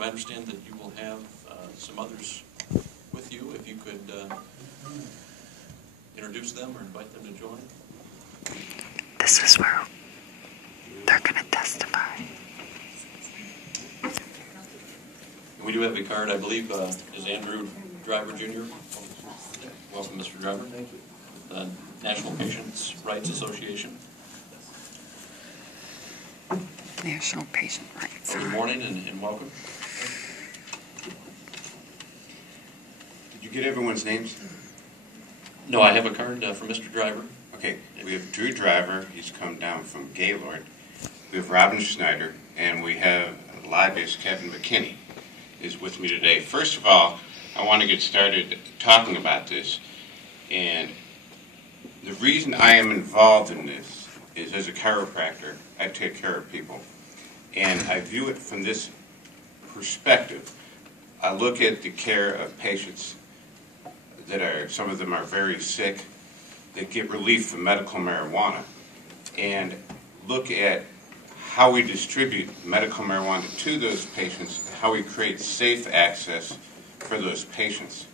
I understand that you will have some others with you. If you could introduce them or invite them to join. This is where they're going to testify. We do have a card, I believe, is Andrew Driver Jr. Welcome, Mr. Driver. Thank you. The National Patients' Rights Association. National Patient Rights. Good morning and welcome. Did you get everyone's names? No, I have a card from Mr. Driver. Okay, we have Drew Driver. He's come down from Gaylord. We have Robin Schneider, and we have lobbyist Kevin McKinney is with me today. First of all, I want to get started talking about this, and the reason I am involved in this is as a chiropractor, I take care of people, and I view it from this perspective. I look at the care of patients that are, some of them are very sick, that get relief from medical marijuana, and look at how we distribute medical marijuana to those patients, how we create safe access for those patients.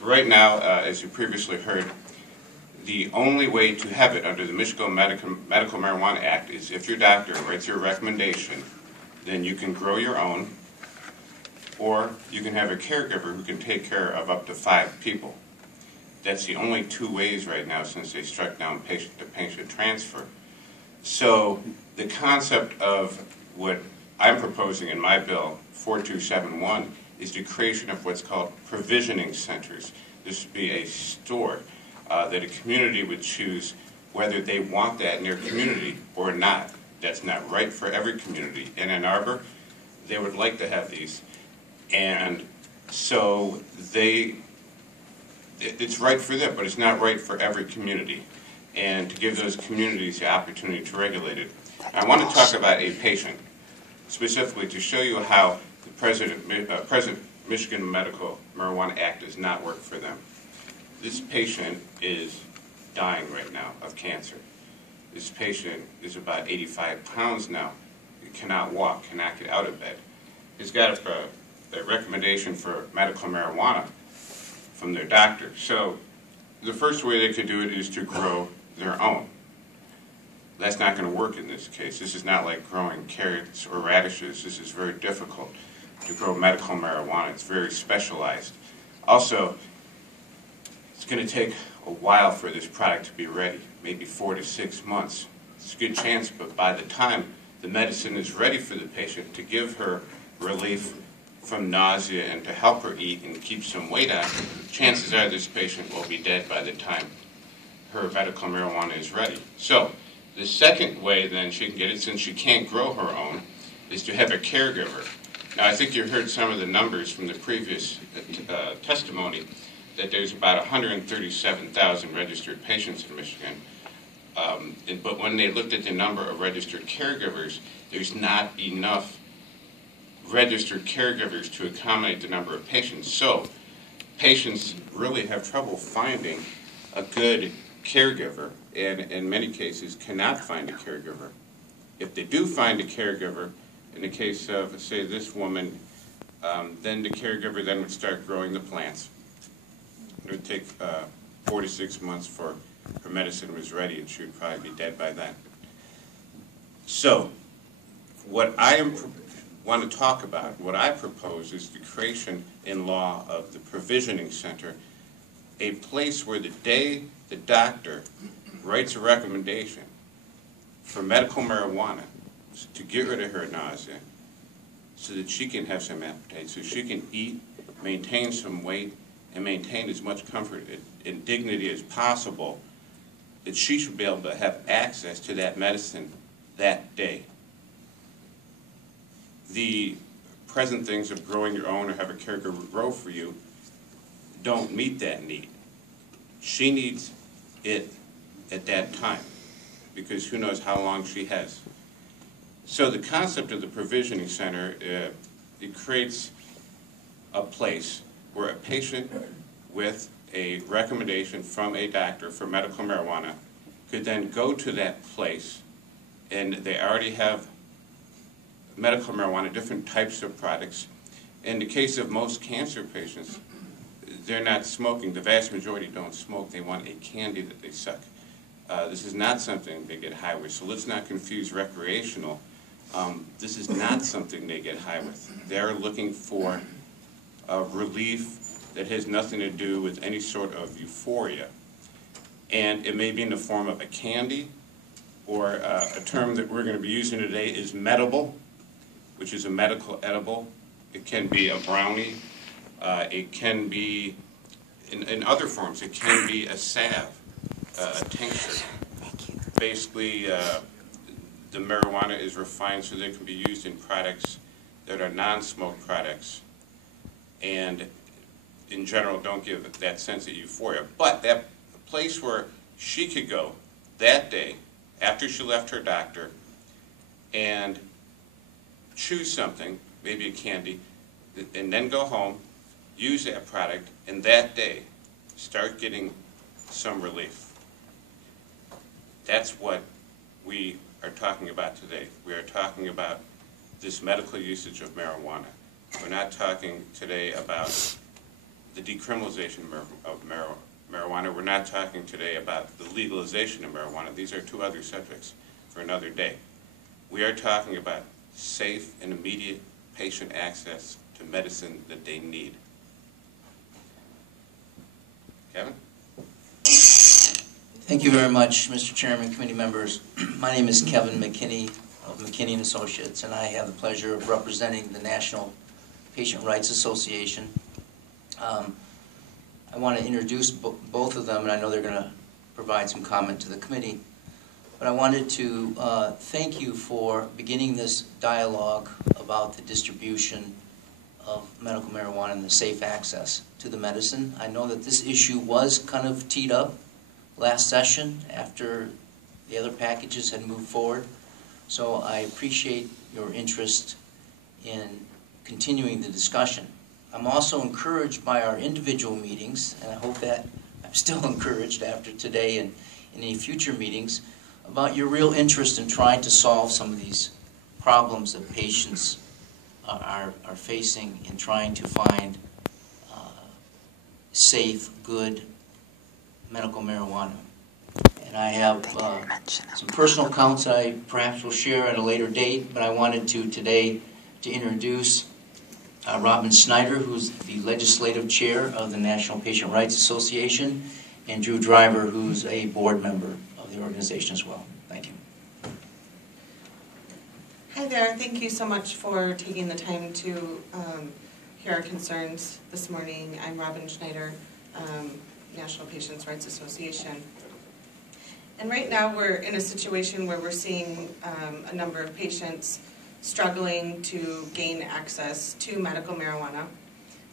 Right now, as you previously heard, the only way to have it under the Michigan Medical Marijuana Act is if your doctor writes your recommendation, then you can grow your own, or you can have a caregiver who can take care of up to 5 people. That's the only 2 ways right now since they struck down patient-to-patient transfer. So the concept of what I'm proposing in my bill, 4271, is the creation of what's called provisioning centers. This would be a store that a community would choose whether they want that in their community or not. That's not right for every community. In Ann Arbor, they would like to have these. And so it's right for them, but it's not right for every community. And to give those communities the opportunity to regulate it. I want to talk about a patient, specifically to show you how the present Michigan Medical Marijuana Act does not work for them. This patient is dying right now of cancer. This patient is about 85 pounds now. He cannot walk, cannot get out of bed. He's got a recommendation for medical marijuana from their doctor. So the first way they could do it is to grow their own. That's not going to work in this case. This is not like growing carrots or radishes. This is very difficult to grow medical marijuana. It's very specialized. Also, it's going to take a while for this product to be ready, maybe 4 to 6 months. It's a good chance, but by the time the medicine is ready for the patient to give her relief from nausea and to help her eat and keep some weight on, chances are this patient will be dead by the time her medical marijuana is ready. So the second way then she can get it, since she can't grow her own, is to have a caregiver. Now I think you heard some of the numbers from the previous testimony that there's about 137,000 registered patients in Michigan. But when they looked at the number of registered caregivers, there's not enough registered caregivers to accommodate the number of patients. So patients really have trouble finding a good caregiver, and in many cases cannot find a caregiver. If they do find a caregiver, in the case of, say, this woman, then the caregiver then would start growing the plants. It would take 4 to 6 months for her medicine was ready, and she would probably be dead by then. So what I want to talk about, what I propose, is the creation in law of the provisioning center, a place where the day the doctor writes a recommendation for medical marijuana to get rid of her nausea so that she can have some appetite, so she can eat, maintain some weight, and maintain as much comfort and dignity as possible, that she should be able to have access to that medicine that day. The present things of growing your own or have a caregiver grow for you don't meet that need. She needs it at that time, because who knows how long she has. So the concept of the provisioning center, it creates a place where a patient with a recommendation from a doctor for medical marijuana could then go to that place, and they already have medical marijuana, different types of products, In the case of most cancer patients, they're not smoking. The vast majority don't smoke. They want a candy that they suck. This is not something they get high with. So let's not confuse recreational. This is not something they get high with. They're looking for relief that has nothing to do with any sort of euphoria. And it may be in the form of a candy, or a term that we're going to be using today is medible, which is a medical edible. It can be a brownie. It can be, in other forms, it can be a salve, a tincture. Basically, the marijuana is refined so that it can be used in products that are non-smoke products, and in general don't give that sense of euphoria. But that place where she could go that day after she left her doctor and choose something, maybe a candy, and then go home, use that product, and that day start getting some relief. That's what we are talking about today. We are talking about this medical usage of marijuana. We're not talking today about the decriminalization of marijuana. We're not talking today about the legalization of marijuana. These are two other subjects for another day. We are talking about safe and immediate patient access to medicine that they need. Kevin? Thank you very much, Mr. Chairman, committee members. My name is Kevin McKinney of McKinney & Associates, and I have the pleasure of representing the National Patient Rights Association. I want to introduce both of them, and I know they're going to provide some comment to the committee. But I wanted to thank you for beginning this dialogue about the distribution of medical marijuana and the safe access to the medicine. I know that this issue was kind of teed up last session after the other packages had moved forward. So I appreciate your interest in continuing the discussion. I'm also encouraged by our individual meetings, and I hope that I'm still encouraged after today and in any future meetings, about your real interest in trying to solve some of these problems that patients are facing in trying to find safe, good medical marijuana. And I have some personal accounts I perhaps will share at a later date, but I wanted to today to introduce Robin Schneider, who's the legislative chair of the National Patient Rights Association, and Drew Driver, who's a board member of the organization as well. Thank you. Hi there. Thank you so much for taking the time to hear our concerns this morning. I'm Robin Schneider, National Patient Rights Association. And right now we're in a situation where we're seeing a number of patients struggling to gain access to medical marijuana,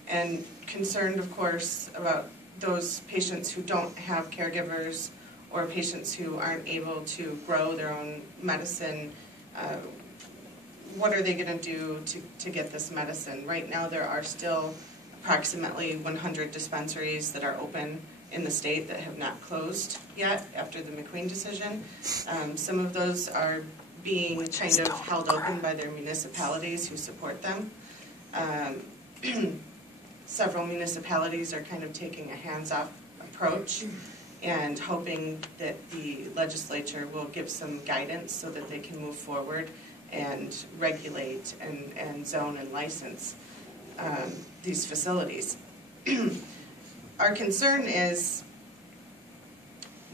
and concerned, of course, about those patients who don't have caregivers or patients who aren't able to grow their own medicine. What are they going to do to get this medicine? Right now there are still approximately 100 dispensaries that are open in the state that have not closed yet after the McQueen decision. Some of those are being kind of held open by their municipalities who support them. Several municipalities are kind of taking a hands-off approach and hoping that the legislature will give some guidance so that they can move forward and regulate and zone and license these facilities. Our concern is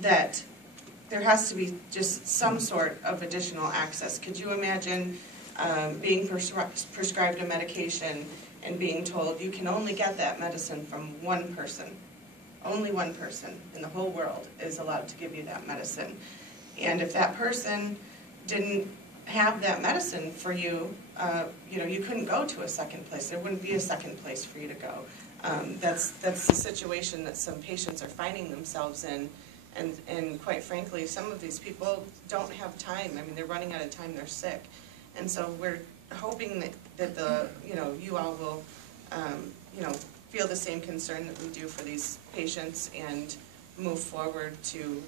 that there has to be just some sort of additional access. Could you imagine being prescribed a medication and being told you can only get that medicine from one person? Only one person in the whole world is allowed to give you that medicine. And if that person didn't have that medicine for you, you couldn't go to a second place. There wouldn't be a second place for you to go. That's the situation that some patients are finding themselves in. And quite frankly, some of these people don't have time. I mean, they're running out of time. They're sick, and so we're hoping that you all will feel the same concern that we do for these patients and move forward to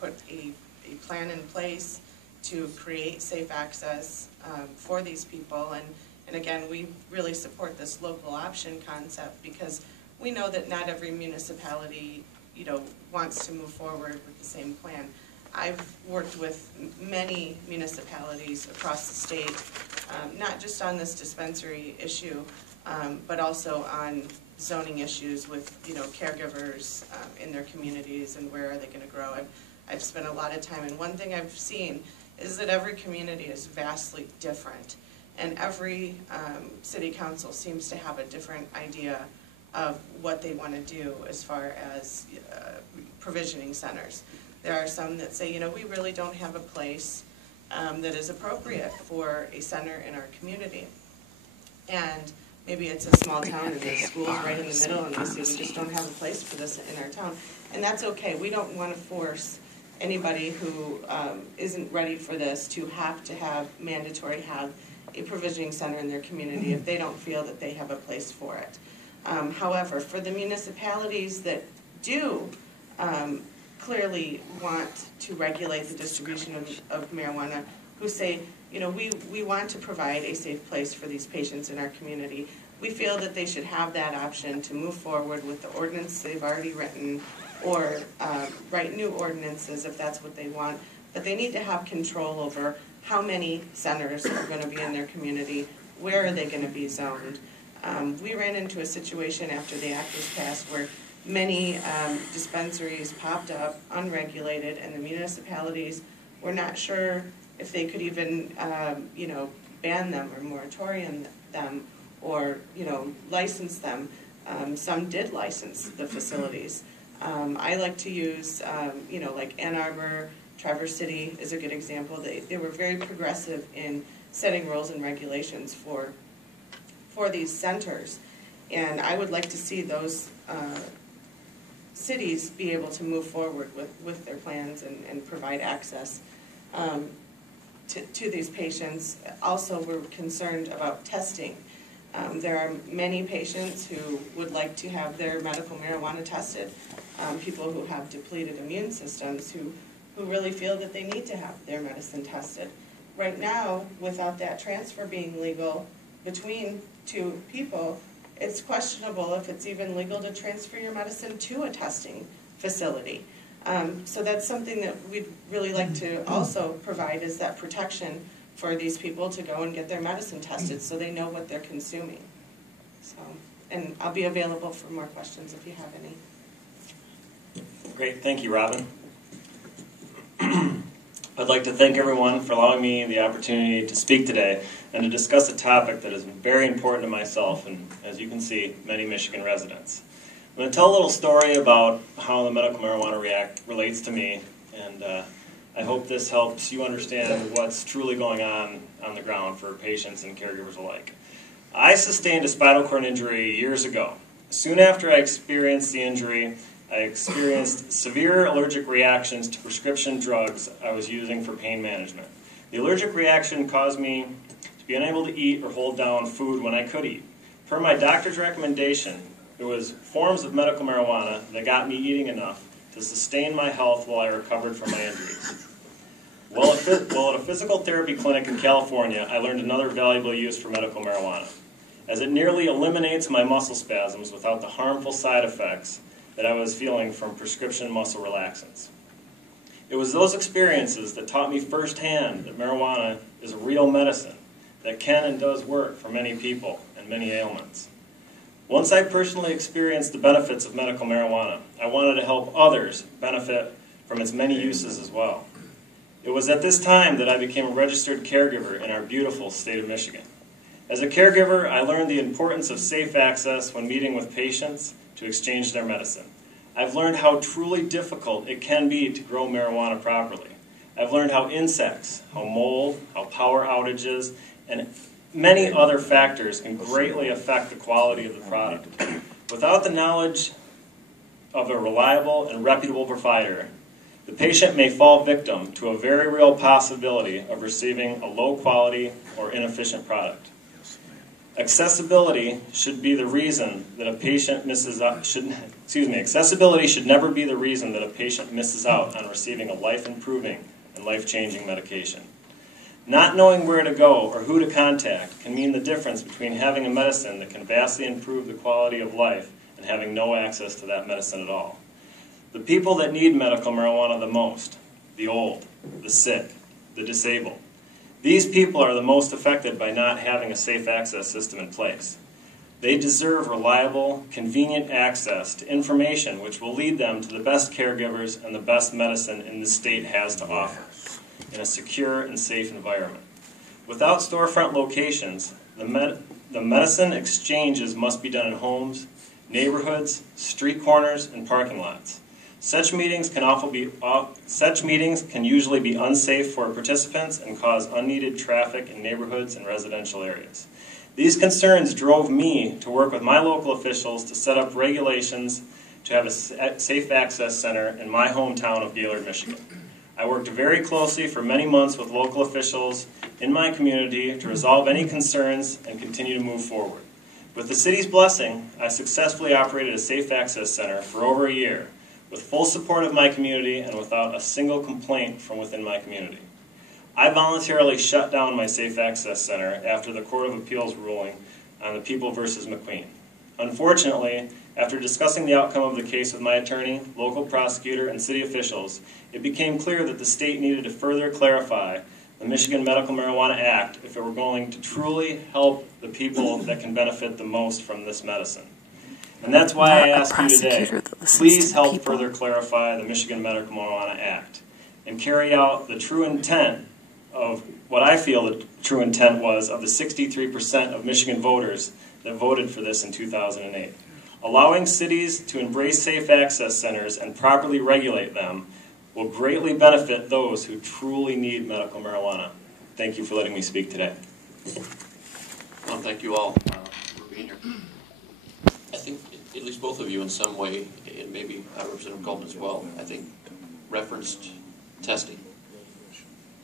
put a plan in place to create safe access for these people and And again, we really support this local option concept because we know that not every municipality, wants to move forward with the same plan. I've worked with many municipalities across the state, not just on this dispensary issue, but also on zoning issues with, caregivers in their communities and where are they going to grow. I've spent a lot of time, and one thing I've seen is that every community is vastly different, and every city council seems to have a different idea of what they want to do as far as provisioning centers. There are some that say, we really don't have a place that is appropriate for a center in our community. And maybe it's a small town and the school's right in the middle and they say we just don't have a place for this in our town. And that's okay. We don't want to force anybody who isn't ready for this to have mandatory have a provisioning center in their community if they don't feel that they have a place for it. However, for the municipalities that do clearly want to regulate the distribution of marijuana, who say, we want to provide a safe place for these patients in our community, we feel that they should have that option to move forward with the ordinance they've already written or write new ordinances if that's what they want. But they need to have control over how many centers are going to be in their community, where are they going to be zoned. We ran into a situation after the act was passed where many dispensaries popped up unregulated, and the municipalities were not sure if they could even, ban them or moratorium them or, license them. Some did license the facilities. I like to use, like Ann Arbor, Traverse City is a good example. They were very progressive in setting rules and regulations for these centers, and I would like to see those cities be able to move forward with their plans and provide access to these patients. Also, we're concerned about testing. There are many patients who would like to have their medical marijuana tested, people who have depleted immune systems who really feel that they need to have their medicine tested. Right now, without that transfer being legal between two people, it's questionable if it's even legal to transfer your medicine to a testing facility. So that's something that we'd really like to also provide, is that protection for these people to go and get their medicine tested so they know what they're consuming. So, and I'll be available for more questions if you have any. Great, thank you, Robin. I'd like to thank everyone for allowing me the opportunity to speak today and to discuss a topic that is very important to myself and, as you can see, many Michigan residents. I'm going to tell a little story about how the medical marijuana relates to me, and I hope this helps you understand what's truly going on the ground for patients and caregivers alike. I sustained a spinal cord injury years ago. Soon after I experienced the injury, I experienced severe allergic reactions to prescription drugs I was using for pain management. The allergic reaction caused me to be unable to eat or hold down food when I could eat. Per my doctor's recommendation, it was forms of medical marijuana that got me eating enough to sustain my health while I recovered from my injuries. While at a physical therapy clinic in California, I learned another valuable use for medical marijuana, as it nearly eliminates my muscle spasms without the harmful side effects that I was feeling from prescription muscle relaxants. It was those experiences that taught me firsthand that marijuana is a real medicine that can and does work for many people and many ailments. Once I personally experienced the benefits of medical marijuana, I wanted to help others benefit from its many uses as well. It was at this time that I became a registered caregiver in our beautiful state of Michigan. As a caregiver, I learned the importance of safe access when meeting with patients to exchange their medicine. I've learned how truly difficult it can be to grow marijuana properly. I've learned how insects, how mold, how power outages, and many other factors can greatly affect the quality of the product. Without the knowledge of a reliable and reputable provider, the patient may fall victim to a very real possibility of receiving a low quality or inefficient product. Accessibility should be the reason that a patient misses out. Accessibility should never be the reason that a patient misses out on receiving a life-improving and life-changing medication. Not knowing where to go or who to contact can mean the difference between having a medicine that can vastly improve the quality of life and having no access to that medicine at all. The people that need medical marijuana the most, the old, the sick, the disabled, these people are the most affected by not having a safe access system in place. They deserve reliable, convenient access to information which will lead them to the best caregivers and the best medicine in the state has to offer in a secure and safe environment. Without storefront locations, the medicine exchanges must be done in homes, neighborhoods, street corners, and parking lots. Such meetings can usually be unsafe for participants and cause unneeded traffic in neighborhoods and residential areas. These concerns drove me to work with my local officials to set up regulations to have a safe access center in my hometown of Gaylord, Michigan. I worked very closely for many months with local officials in my community to resolve any concerns and continue to move forward. With the city's blessing, I successfully operated a safe access center for over a year, with full support of my community and without a single complaint from within my community. I voluntarily shut down my Safe Access Center after the Court of Appeals ruling on the People v. McQueen. Unfortunately, after discussing the outcome of the case with my attorney, local prosecutor, and city officials, it became clear that the state needed to further clarify the Michigan Medical Marijuana Act if it were going to truly help the people that can benefit the most from this medicine. And that's why I ask you today, please help further clarify the Michigan Medical Marijuana Act and carry out the true intent of what I feel the true intent was of the 63% of Michigan voters that voted for this in 2008. Allowing cities to embrace safe access centers and properly regulate them will greatly benefit those who truly need medical marijuana. Thank you for letting me speak today. Well, thank you all for being here. I think at least both of you in some way, and maybe Representative Goldman as well, I think referenced testing.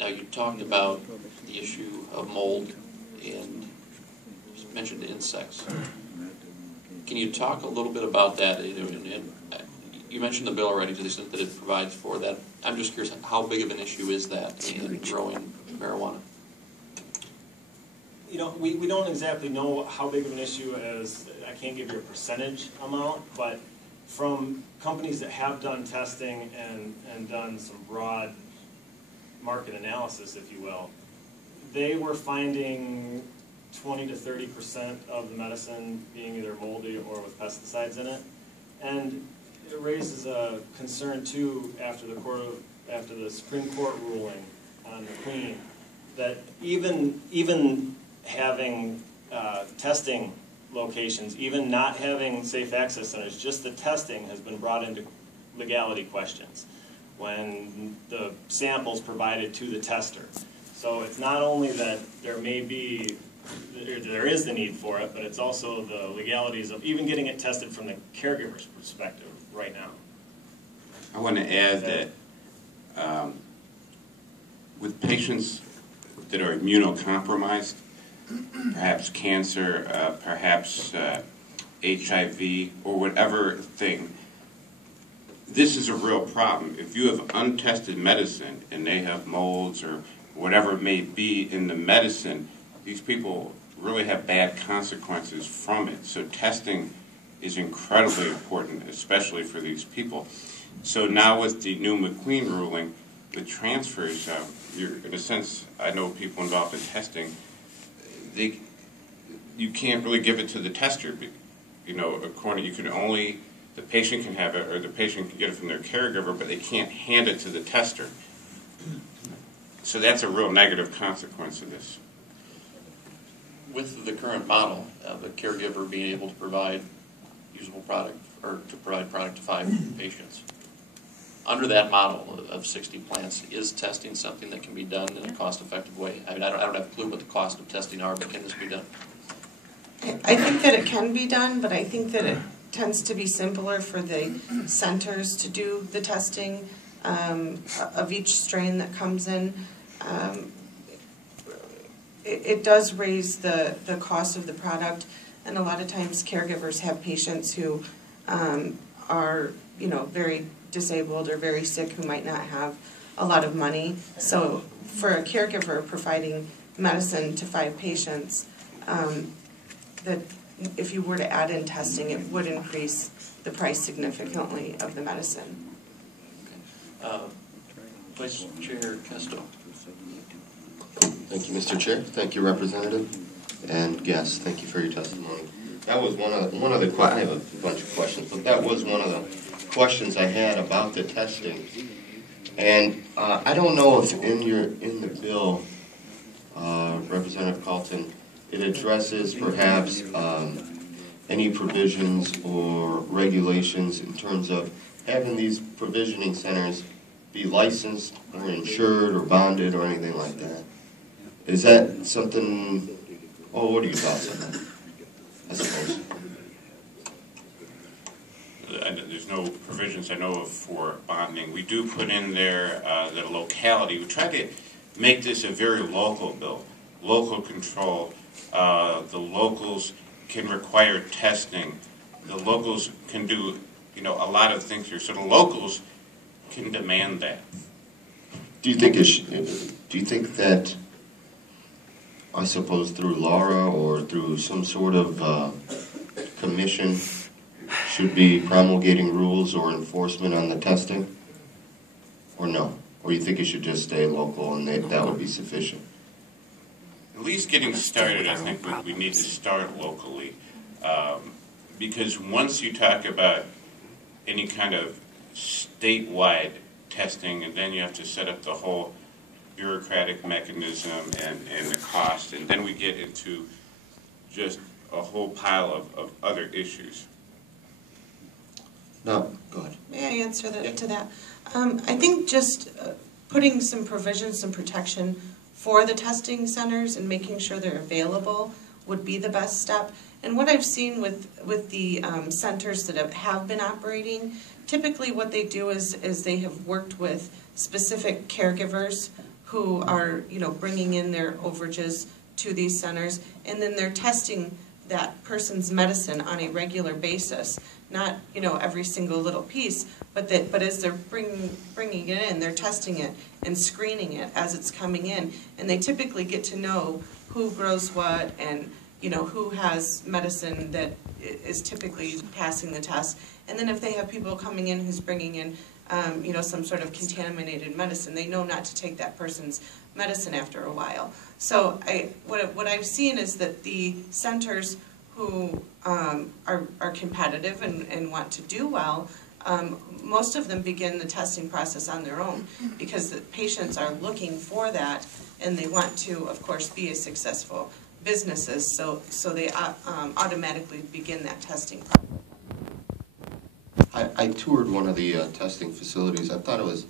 Now you talked about the issue of mold and mentioned insects. Can you talk a little bit about that? And you mentioned the bill already to the extent that it provides for that. I'm just curious, how big of an issue is that in growing marijuana? You know, we don't exactly know how big of an issue as, I can't give you a percentage amount, but from companies that have done testing and done some broad market analysis, if you will, they were finding 20 to 30% of the medicine being either moldy or with pesticides in it. And it raises a concern too after the Supreme Court ruling on McQueen that even having testing locations, even not having safe access centers, just the testing has been brought into legality questions when the samples provided to the tester. So it's not only that there is the need for it, but it's also the legalities of even getting it tested from the caregiver's perspective right now. I want to add that with patients that are immunocompromised, perhaps cancer, perhaps HIV, or whatever thing, this is a real problem. If you have untested medicine and they have molds or whatever it may be in the medicine, these people really have bad consequences from it. So testing is incredibly important, especially for these people. So now with the new McQueen ruling, the transfers, in a sense, I know people involved in testing, you can't really give it to the tester. You know, the patient can have it, or the patient can get it from their caregiver, but they can't hand it to the tester. So that's a real negative consequence of this. With the current model of a caregiver being able to provide usable product, or to provide product to 5 patients, under that model of 60 plants, is testing something that can be done in a cost-effective way? I mean, I don't have a clue what the cost of testing are, but can this be done? I think that it can be done, but I think that it tends to be simpler for the centers to do the testing of each strain that comes in. It does raise the cost of the product, and a lot of times caregivers have patients who are, very disabled or very sick who might not have a lot of money. So for a caregiver providing medicine to 5 patients, that if you were to add in testing, it would increase the price significantly of the medicine. Vice Chair Kesto. Thank you, Mr. Chair. Thank you, Representative. And guests, thank you for your testimony. That was one of the I have a bunch of questions, but that was one of the questions I had about the testing. And I don't know if in the bill, Representative Carlton, it addresses perhaps any provisions or regulations in terms of having these provisioning centers be licensed or insured or bonded or anything like that. Is that something, what are your thoughts on that, I suppose? There's no provisions I know of for bonding. We do put in there the locality. We try to make this a very local bill, local control. The locals can require testing. The locals can do, a lot of things here. So the locals can demand that. Do you think that, I suppose through Laura or through some sort of commission, should be promulgating rules or enforcement on the testing? Or no? Or you think it should just stay local and that would be sufficient? At least getting started, I think we need to start locally. Because once you talk about any kind of statewide testing, and then you have to set up the whole bureaucratic mechanism and the cost, and then we get into just a whole pile of other issues. No, go ahead. May I answer to that? I think just putting some provisions, some protection for the testing centers and making sure they're available would be the best step. And what I've seen with the centers that have been operating, typically what they do is they have worked with specific caregivers who are bringing in their overages to these centers, and then they're testing that person's medicine on a regular basis, not every single little piece, but as they're bringing it in, they're testing it and screening it as it's coming in, and they typically get to know who grows what and who has medicine that is typically passing the test. And then if they have people coming in who's bringing in some sort of contaminated medicine, they know not to take that person's medicine after a while. So what I've seen is that the centers who are competitive and want to do well, most of them begin the testing process on their own because the patients are looking for that and they want to, of course, be as successful businesses, so they automatically begin that testing process. I toured one of the testing facilities. I thought it was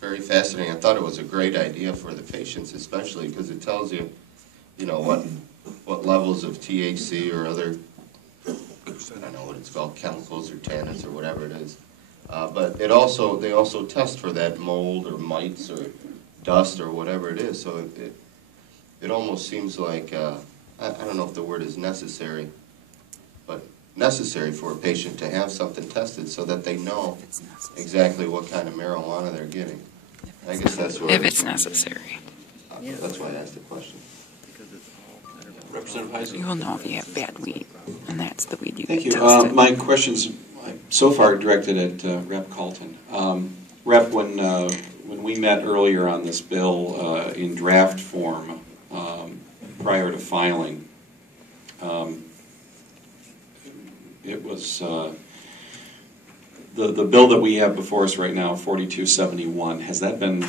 very fascinating. I thought it was a great idea for the patients, especially because it tells you, what levels of THC or other, I don't know what it's called, chemicals or tannins or whatever it is. But they also test for that mold or mites or dust or whatever it is. So it almost seems like, I don't know if the word is necessary, but necessary for a patient to have something tested so that they know exactly what kind of marijuana they're getting. I guess that's what... If it's necessary. That's why I asked the question. Representative Heisey. You will know if you have bad weed, and that's the weed you Thank you. tested. My question's so far directed at Rep. Carlton. Rep, when we met earlier on this bill in draft form prior to filing, it was the bill that we have before us right now, 4271. Has that been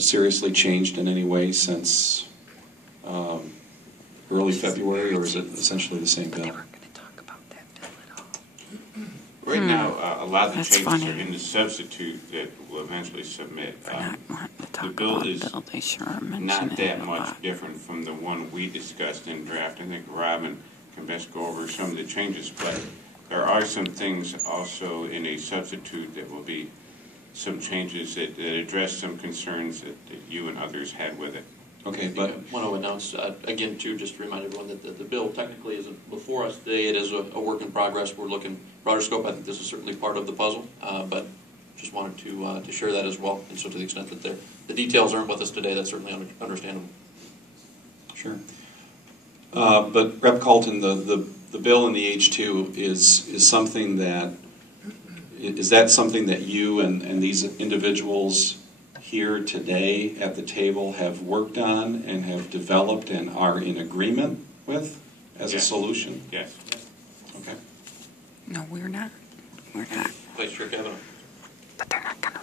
seriously changed in any way since early February, or is it essentially the same bill? Right now, a lot of the That's changes funny. are in the substitute that we'll eventually submit. For not wanting to talk The bill about is bill, they sure are mentioning not it that a much lot. different from the one we discussed in draft. I think Robin can best go over some of the changes, but there are some things also in a substitute that will be some changes that address some concerns that you and others had with it. Okay, I but want to announce, again, too, just to remind everyone that the bill technically isn't before us today. It is a work in progress. We're looking broader scope. I think this is certainly part of the puzzle, but just wanted to share that as well. And so to the extent that the details aren't with us today, that's certainly understandable. Sure. But Rep. Colton, the bill in the H2 is something that, is that something that you and these individuals here today at the table have worked on and have developed and are in agreement with as a solution? Yes. Okay. No, we're not. We're not. Vice Chair Kavanaugh. But they're not going to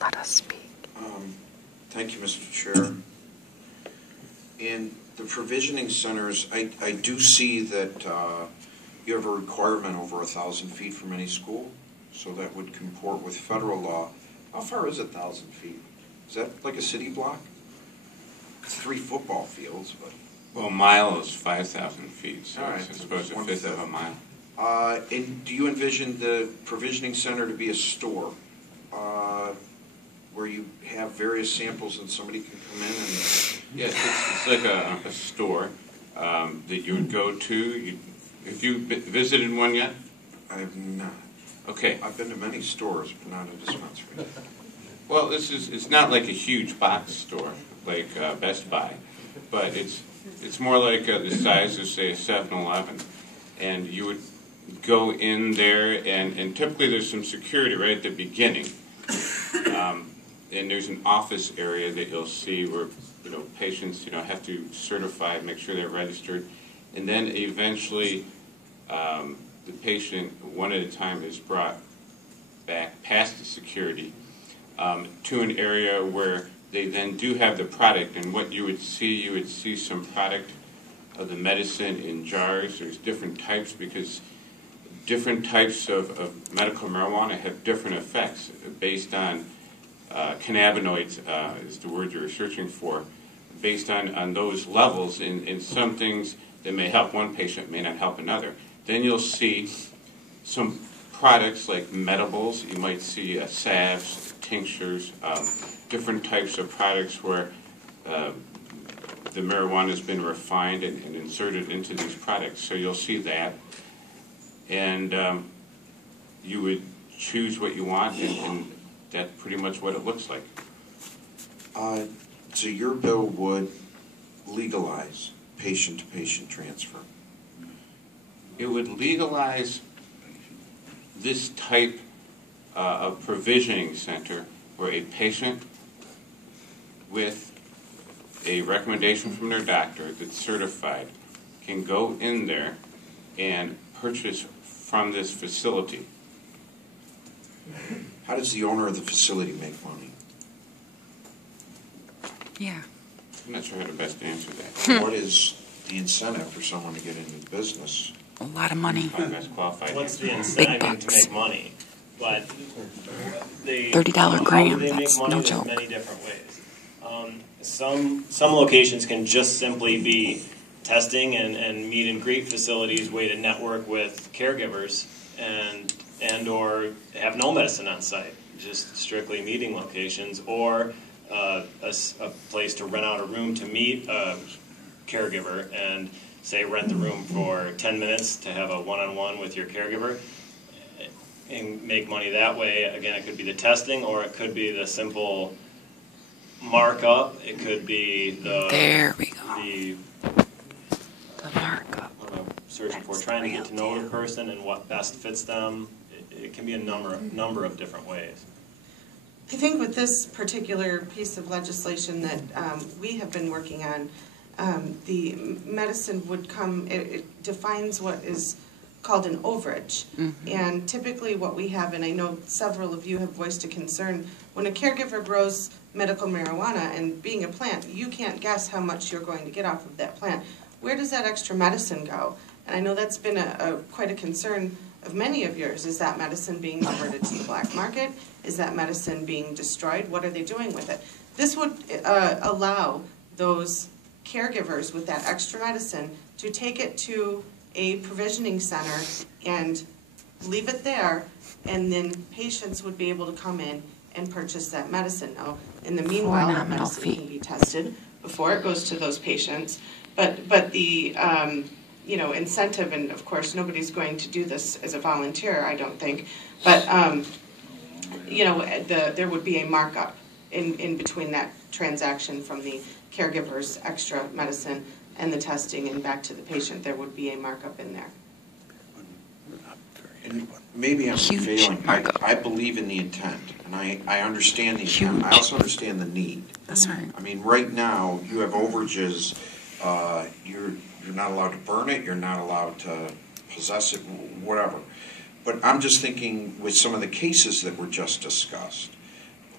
let us speak. Thank you, Mr. Chair. In the provisioning centers, I do see that you have a requirement over 1,000 feet from any school, so that would comport with federal law. How far is 1,000 feet? Is that like a city block? It's 3 football fields, but... Well, a mile is 5,000 feet, so All right, I suppose a fifth of a mile. And do you envision the provisioning center to be a store where you have various samples and somebody can come in and... Yes, it's like a store that you would go to. Have you visited one yet? I have not. Okay. I've been to many stores, but not a dispensary. Well, it's not like a huge box store like Best Buy, but it's more like the size of, say, a 7-Eleven. And you would go in there, and typically there's some security right at the beginning. And there's an office area that you'll see where patients have to certify, make sure they're registered, and then eventually the patient one at a time is brought back past the security to an area where they then do have the product. And what you would see some product of the medicine in jars. There's different types because different types of medical marijuana have different effects based on cannabinoids is the word you're searching for, based on those levels. In some things that may help one patient may not help another. Then you'll see some products like medibles. You might see salves, tinctures, different types of products where the marijuana has been refined and inserted into these products. So you'll see that. And you would choose what you want, and that's pretty much what it looks like. So your bill would legalize patient-to-patient transfer? It would legalize this type of provisioning center where a patient with a recommendation from their doctor that's certified can go in there and purchase from this facility. How does the owner of the facility make money? Yeah. I'm not sure how to best answer that. What is the incentive for someone to get into the business? A lot of money. I'm best qualified. What's the Big incentive to bucks. make money? But they $30 how gram, do they make that's money? no There's joke. many different ways. Some locations can just simply be testing and meet and greet facilities, way to network with caregivers and or have no medicine on site, just strictly meeting locations, or a place to rent out a room to meet a caregiver and say rent the room for 10 minutes to have a one-on-one with your caregiver and make money that way. Again, it could be the testing, or it could be the simple markup. It could be the There we go. the The markup. searching for, trying to get to know the person and what best fits them. It can be a number of different ways. I think with this particular piece of legislation that we have been working on, the medicine would come, it defines what is called an overage. Mm-hmm. And typically what we have, and I know several of you have voiced a concern, when a caregiver grows medical marijuana, and being a plant, you can't guess how much you're going to get off of that plant. Where does that extra medicine go? And I know that's been quite a concern of many of yours. Is that medicine being diverted to the black market? Is that medicine being destroyed? What are they doing with it? This would allow those caregivers with that extra medicine to take it to a provisioning center and leave it there, and then patients would be able to come in and purchase that medicine. Now, in the meanwhile, that medicine can be tested before it goes to those patients. But the incentive, and of course nobody's going to do this as a volunteer, I don't think, but there would be a markup in between that transaction from the caregiver's extra medicine and the testing and back to the patient. There would be a markup in there. And maybe I'm Huge failing. markup. I believe in the intent, and I understand the intent. I also understand the need. That's right. I mean, right now, you have overages. You're not allowed to burn it. You're not allowed to possess it, whatever. But I'm just thinking with some of the cases that were just discussed,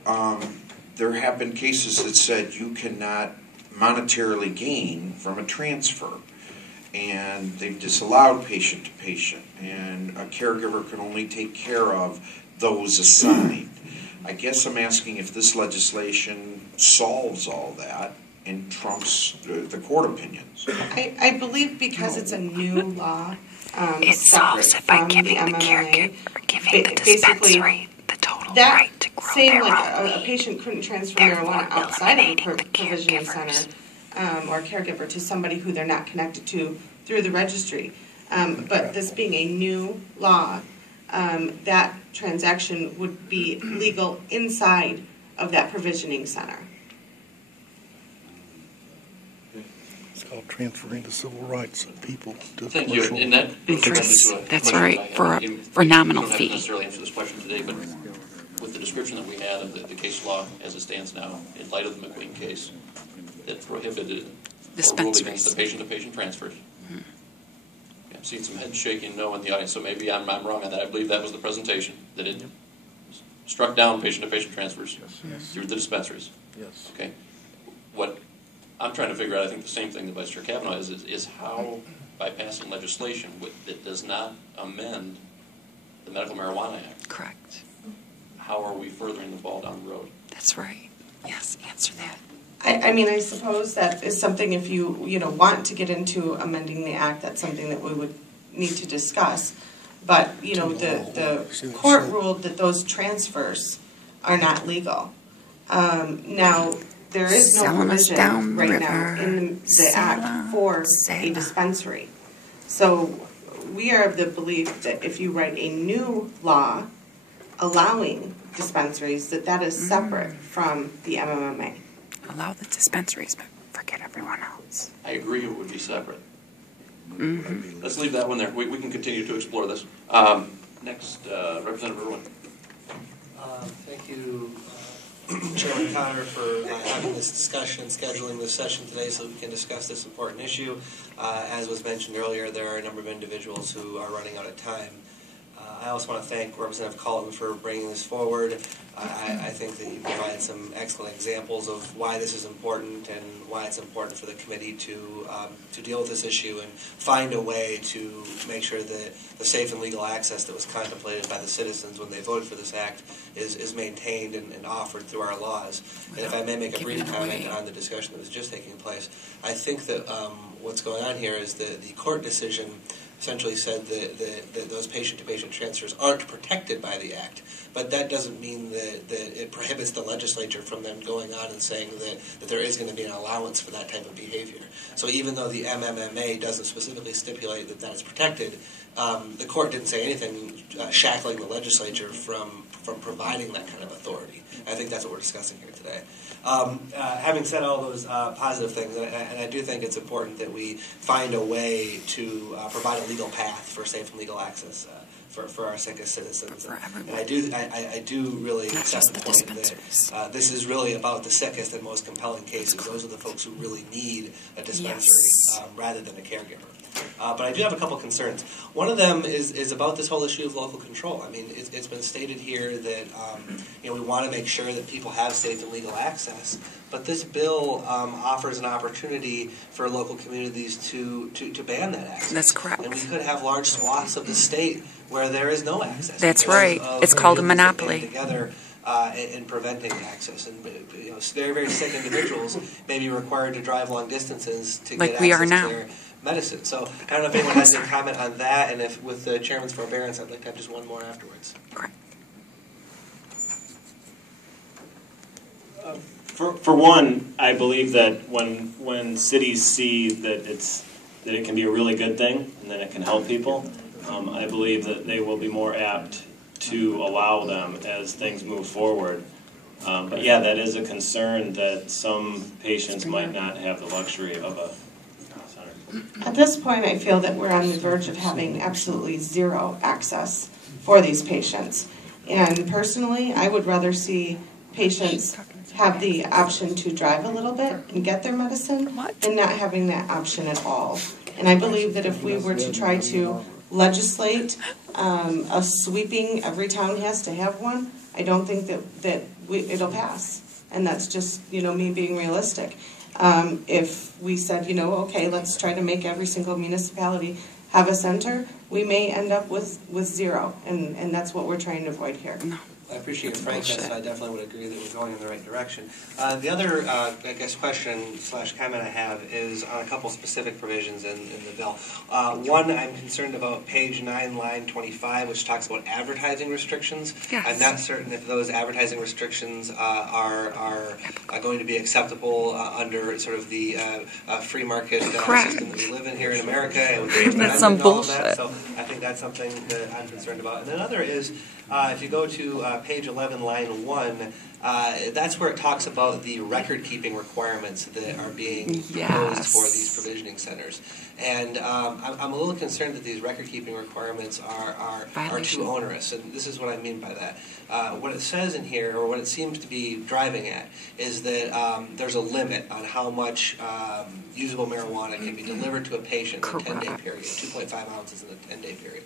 there have been cases that said you cannot monetarily gain from a transfer. And they've disallowed patient to patient, and a caregiver can only take care of those assigned. I guess I'm asking if this legislation solves all that and trumps the court opinions. I believe because it's a new law, It solves it by giving the caregiver, giving the dispensary the total right to grow same their like own a meat. patient couldn't transfer Therefore, marijuana outside of a eliminating the provisioning caregivers. center or caregiver to somebody who they're not connected to through the registry. But this being a new law, that transaction would be legal inside of that provisioning center. It's called transferring the civil rights of people to Thank you. commercial. And that Interests. brings me to a That's question right, that I for have. a- for nominal You don't have fee. to necessarily answer this question today, but with the description that we had of the case law as it stands now, in light of the McQueen case, that prohibited or ruled Dispensaries. against the patient-to-patient transfers. I'm seeing some head shaking no in the audience, so maybe I'm wrong on that. I believe that was the presentation, that it struck down patient-to-patient transfers through the dispensaries. Yes. Okay. What I'm trying to figure out, I think the same thing that Vice Chair Kavanaugh is how, by passing legislation that does not amend the Medical Marijuana Act, Correct. how are we furthering the ball down the road? That's right. Yes, answer that. I mean, I suppose that is something if you want to get into amending the act, that's something that we would need to discuss. But, the court ruled that those transfers are not legal. Now, there is no Selling us provision down the right now river. in the Sailor, act for a sailor. dispensary. So we are of the belief that if you write a new law allowing dispensaries, that is separate from the MMMA. Allow the dispensaries, but forget everyone else. I agree it would be separate. Mm-hmm. Let's leave that one there. We can continue to explore this. Next, Representative Irwin. Thank you, Chairman Connor, for having this discussion, scheduling this session today so we can discuss this important issue. As was mentioned earlier, there are a number of individuals who are running out of time. I also want to thank Representative Colton for bringing this forward. I think that you provided some excellent examples of why this is important and why it's important for the committee to deal with this issue and find a way to make sure that the safe and legal access that was contemplated by the citizens when they voted for this act is maintained and offered through our laws. And if I may make a brief comment on the discussion that was just taking place, I think that what's going on here is the court decision essentially said that those patient-to-patient transfers aren't protected by the Act. But that doesn't mean that it prohibits the legislature from then going on and saying that there is going to be an allowance for that type of behavior. So even though the MMMA doesn't specifically stipulate that is protected, the court didn't say anything shackling the legislature from providing that kind of authority. I think that's what we're discussing here today. Having said all those positive things, and I do think it's important that we find a way to provide a legal path for safe and legal access for our sickest citizens. And I do really accept the point that this is really about the sickest and most compelling cases. Those are the folks who really need a dispensary rather than a caregiver. But I do have a couple concerns. One of them is about this whole issue of local control. I mean, it's been stated here that we want to make sure that people have safe and legal access. But this bill offers an opportunity for local communities to ban that access. That's correct. And we could have large swaths of the state where there is no access. That's right. It's called a monopoly. Together in preventing access, and very, very sick individuals may be required to drive long distances to like get we access are now. to their medicine. So I don't know if anyone has any comment on that, and if with the chairman's forbearance, I'd like to have just one more afterwards. Correct. For one, I believe that when cities see that it can be a really good thing and that it can help people, I believe that they will be more apt to allow them as things move forward. But yeah, that is a concern that some patients might not have the luxury of a center. At this point, I feel that we're on the verge of having absolutely zero access for these patients. And personally, I would rather see patients have the option to drive a little bit and get their medicine than not having that option at all. And I believe that if we were to try to legislate a sweeping, every town has to have one, I don't think that it'll pass. And that's just, me being realistic. If we said, okay, let's try to make every single municipality have a center, we may end up with zero. And that's what we're trying to avoid here. No. I appreciate your frankness, and I definitely would agree that we're going in the right direction. The other, question/comment I have is on a couple specific provisions in the bill. One, I'm concerned about page 9, line 25, which talks about advertising restrictions. Yes. I'm not certain if those advertising restrictions are going to be acceptable under sort of the free market system that we live in here in America. And that's some bullshit. That. So I think that's something that I'm concerned about. And another is, if you go to page 11, line 1, that's where it talks about the record-keeping requirements that are being proposed for these provisioning centers. And I'm a little concerned that these record-keeping requirements are too onerous, and this is what I mean by that. What it says in here, or what it seems to be driving at, is that there's a limit on how much usable marijuana can be delivered to a patient in a 10-day period, 2.5 ounces in a 10-day period.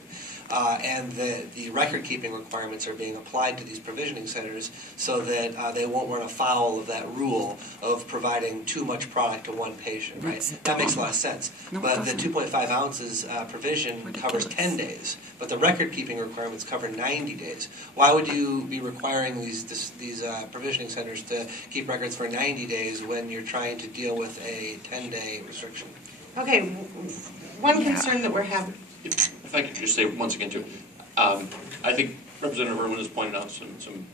And the record-keeping requirements are being applied to these provisioning centers so that they won't run afoul of that rule of providing too much product to one patient, right? That makes a lot of sense. But the 2.5 ounces provision covers 10 days, but the record-keeping requirements cover 90 days. Why would you be requiring these provisioning centers to keep records for 90 days when you're trying to deal with a 10-day restriction? Okay, one concern that we're having. If I could just say once again, too, I think Representative Irwin has pointed out some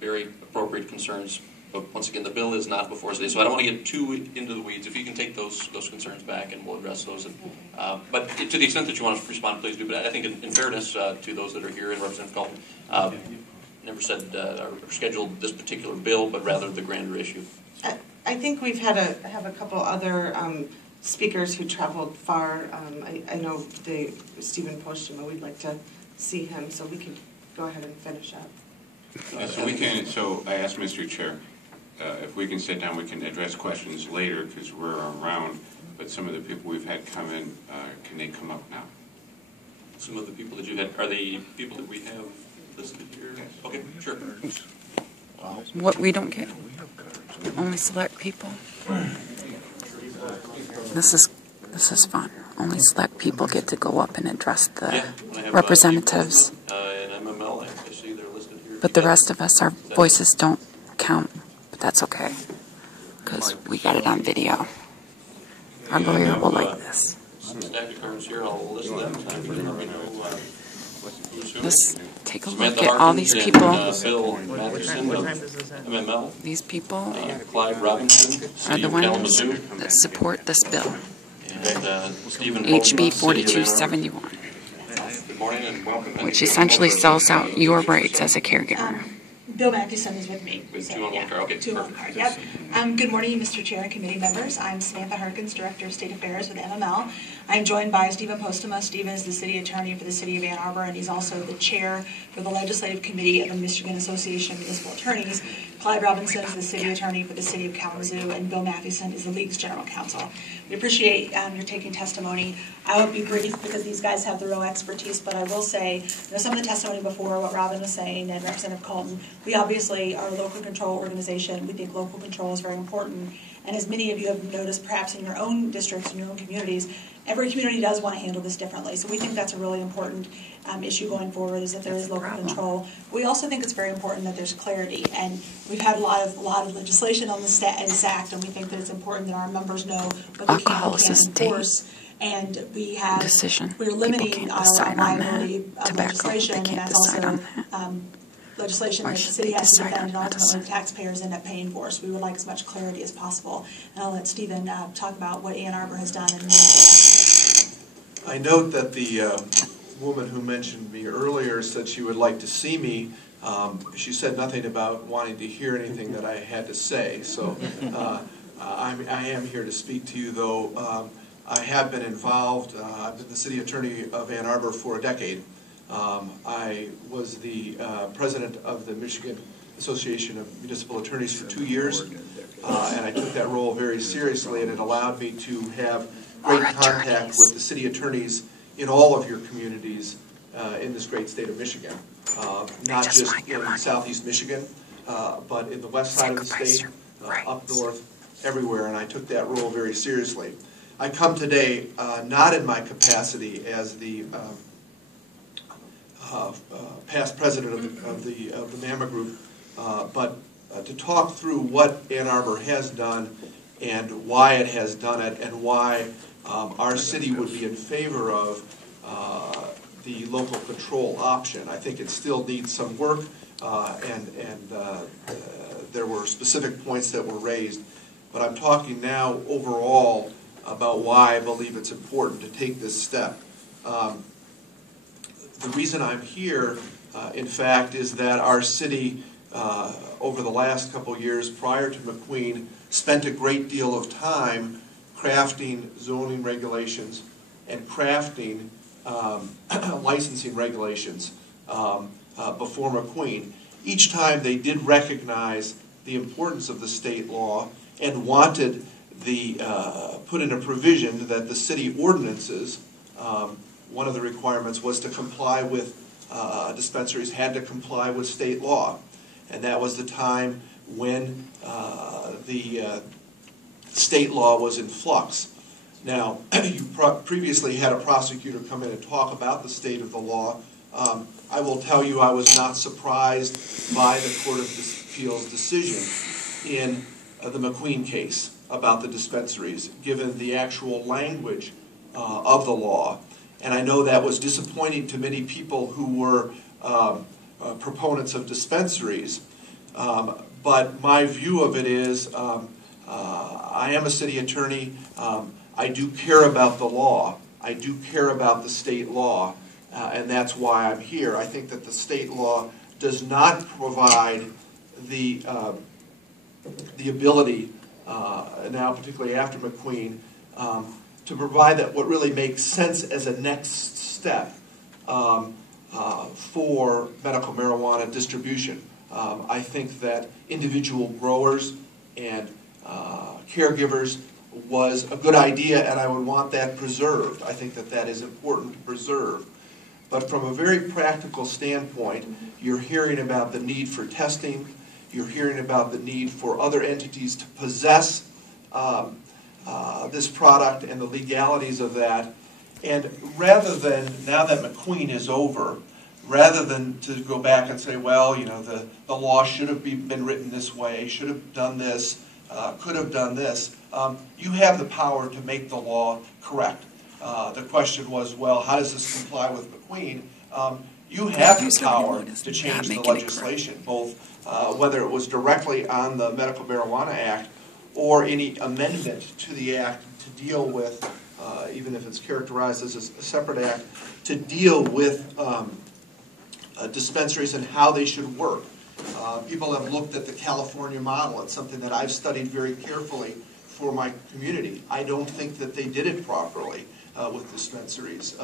very appropriate concerns. But once again, the bill is not before us today, so I don't want to get too into the weeds. If you can take those concerns back, and we'll address those. But to the extent that you want to respond, please do. But I think in fairness to those that are here, and Representative Culp, never said or scheduled this particular bill, but rather the grander issue. I think we've have a couple other speakers who traveled far. I know Stephen Postuma, we'd like to see him, so we could go ahead and finish up. So I asked Mr. Chair, if we can sit down, we can address questions later because we're around, but some of the people we've had come in, can they come up now? Some of the people that you had, are the people that we have listed here? Yes. Okay, sure. What we don't get, only select people. This is fun. Only select people get to go up and address the representatives. And MML, I see they're listed here. But the rest of us, our voices don't count. But that's okay, because we got it on video. Our lawyer will like this. Stack of cards here, I'll list them. Just take a look at all these people. Bill Matheson of MML. These people Clyde Robinson are the ones that support this bill. And Stephen HB 4271. Good morning and welcome. Which essentially sells out your rights as a caregiver. Bill Matheson is with me. With 2 on 1 card. Okay, 2 on 1 card, yep. Good morning, Mr. Chair and committee members. I'm Samantha Harkins, Director of State Affairs with MML. I'm joined by Stephen Postuma. Stephen is the City Attorney for the City of Ann Arbor, and he's also the Chair for the Legislative Committee of the Michigan Association of Municipal Attorneys. Clyde Robinson is the City Attorney for the City of Kalamazoo, and Bill Matheson is the League's General Counsel. We appreciate your taking testimony. I will be brief because these guys have the real expertise, but I will say, some of the testimony before, what Robin was saying and Representative Colton, we obviously are a local control organization. We think local control is very important. And as many of you have noticed perhaps in your own districts, in your own communities, every community does want to handle this differently. So we think that's a really important issue going forward, is that there is local control. We also think it's very important that there's clarity. And we've had a lot of legislation on this act, and we think that it's important that our members know what they can and can't enforce. And we have, we're limiting our liability legislation, and that's also legislation that the city has to defend, and ultimately taxpayers end up paying for. So we would like as much clarity as possible. And I'll let Stephen talk about what Ann Arbor has done. I note that the woman who mentioned me earlier said she would like to see me. She said nothing about wanting to hear anything that I had to say. So I am here to speak to you, though. I have been involved. I've been the city attorney of Ann Arbor for a decade. I was the president of the Michigan Association of Municipal Attorneys for 2 years, and I took that role very seriously, and it allowed me to have great contact with the city attorneys in all of your communities in this great state of Michigan. Not just in southeast Michigan, but in the west side of the state, up north, everywhere, and I took that role very seriously. I come today not in my capacity as the past president of the MAMA group, but to talk through what Ann Arbor has done and why it has done it, and why our city would be in favor of the local control option. I think it still needs some work, and there were specific points that were raised, but I'm talking now overall about why I believe it's important to take this step. The reason I'm here, in fact, is that our city, over the last couple of years prior to McQueen, spent a great deal of time crafting zoning regulations and crafting licensing regulations before McQueen. Each time they did recognize the importance of the state law and wanted put in a provision that the city ordinances, one of the requirements was to comply with, dispensaries had to comply with state law. And that was the time when the state law was in flux. Now, you previously had a prosecutor come in and talk about the state of the law. I will tell you I was not surprised by the Court of Appeals decision in the McQueen case about the dispensaries, given the actual language of the law. And I know that was disappointing to many people who were proponents of dispensaries. But my view of it is, I am a city attorney. I do care about the law. I do care about the state law. And that's why I'm here. I think that the state law does not provide the ability, now particularly after McQueen, to provide that what really makes sense as a next step for medical marijuana distribution. I think that individual growers and caregivers was a good idea, and I would want that preserved. I think that that is important to preserve. But from a very practical standpoint, you're hearing about the need for testing. You're hearing about the need for other entities to possess this product and the legalities of that. And rather than, now that McQueen is over, rather than to go back and say, well, you know, the law should have been written this way, should have done this, could have done this, you have the power to make the law correct. The question was, well, how does this comply with McQueen? You have the power to change the legislation, both whether it was directly on the Medical Marijuana Act or any amendment to the act to deal with, even if it's characterized as a separate act, to deal with dispensaries and how they should work. People have looked at the California model. It's something that I've studied very carefully for my community. I don't think that they did it properly with dispensaries.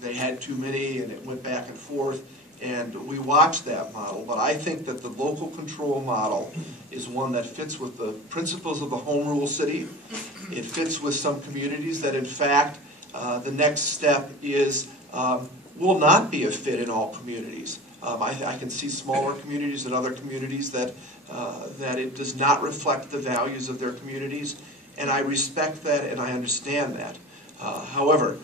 They had too many, and it went back and forth, and we watched that model. But I think that the local control model is one that fits with the principles of the home rule city. It fits with some communities that, in fact, the next step is will not be a fit in all communities. I can see smaller communities and other communities that it does not reflect the values of their communities, and I respect that and I understand that. However,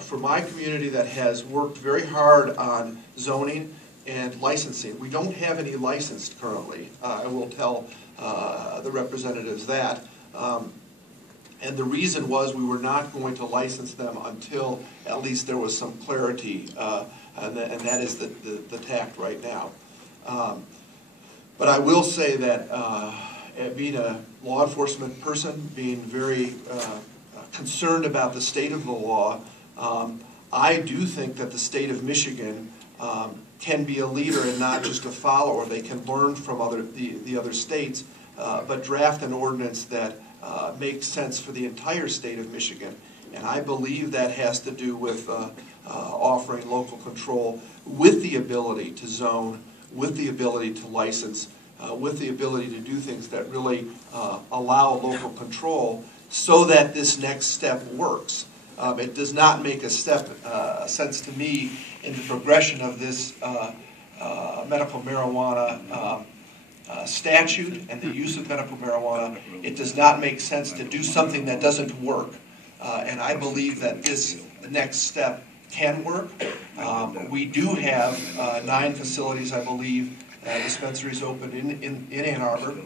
for my community that has worked very hard on zoning and licensing, we don't have any licensed currently. I will tell the representatives that. And the reason was we were not going to license them until at least there was some clarity, and that is the tact right now. But I will say that being a law enforcement person, being very concerned about the state of the law, I do think that the state of Michigan can be a leader and not just a follower. They can learn from the other states, but draft an ordinance that makes sense for the entire state of Michigan. And I believe that has to do with offering local control with the ability to zone, with the ability to license, with the ability to do things that really allow local control so that this next step works. It does not make sense to me in the progression of this medical marijuana statute and the use of medical marijuana. It does not make sense to do something that doesn't work. And I believe that this next step can work. We do have 9 facilities, I believe, dispensaries open in Ann Arbor.